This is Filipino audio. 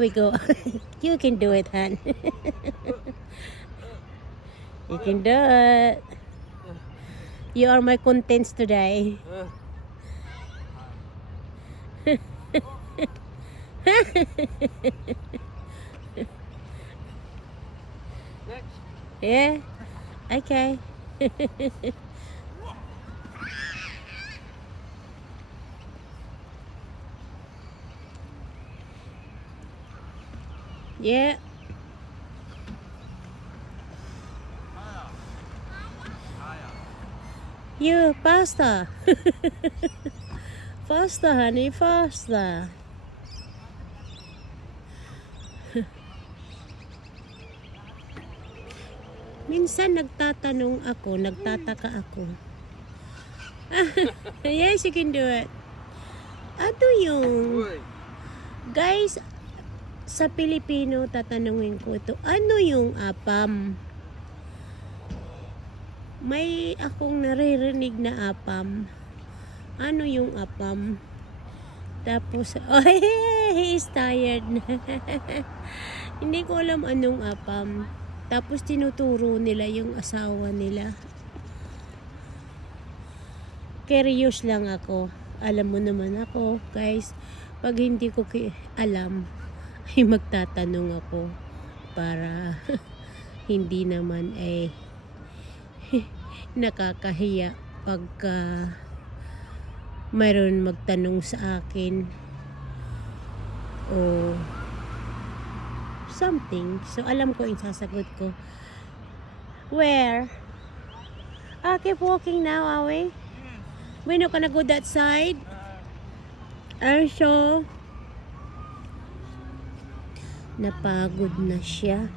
We go. You can do it, hon. You can do it. You are my contents today. Yeah. Okay. Yeah. You faster. Faster, honey, faster. Minsan nagtataka ako. Yes, you can do it. Ano yung... Guys, sa Pilipino, tatanungin ko ito. Ano yung apam? May akong naririnig na apam. Ano yung apam? Tapos, oh, he is tired. Hindi ko alam anong apam. Tapos tinuturo nila yung asawa nila. Curious lang ako. Alam mo naman ako, guys. Pag hindi ko alam, ay magtatanong ako para hindi naman nakakahiya pagka mayroon magtanong sa akin o something. So alam ko yung sasagot ko. Where? Keep walking now, are we? We're not gonna go that side. So napagod na siya.